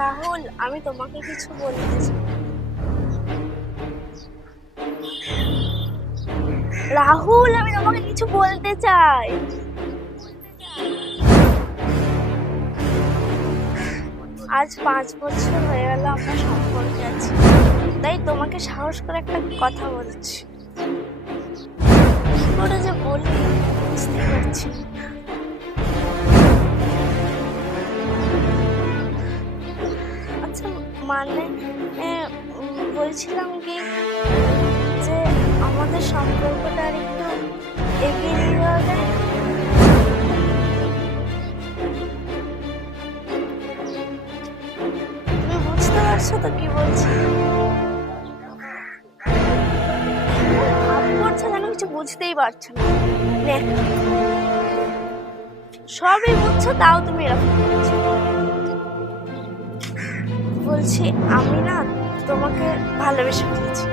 রাহুল, আমি তোমাকে কিছু বলতে চাই। রাহুল, আমি তোমাকে কিছু বলতে চাই। আজ 5 বছর হয়ে গেল আমরা সম্পর্কে আছি, তাই তোমাকে সাহস করে একটা কথা বলছি। কি করে যে বলি বুঝতে পারছি না। আচ্ছা, মানে বলছিলাম কি যে আমাদের সম্পর্কটা আর একটু এগিয়ে নিয়ে যাওয়া যায় না? তুমি বুঝতে পারছো তো কি বলছি? ভাব করছো যেন কিছু বুঝতেই পারছো না। সবই বুঝছো, তাও তুমি এরকম করছো। বলছি আমি না তোমাকে ভালোবেসে ফেলেছি।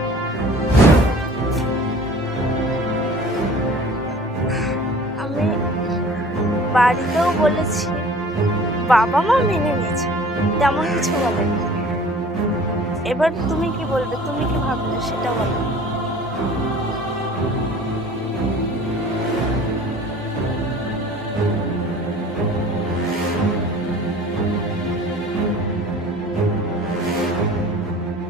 আমি বাড়িতেও বলেছি, বাবা মা মেনে নিয়েছে, তেমন কিছু বলেনি। এবার তুমি কি বলবে, তুমি কি ভাবলে সেটা বলো।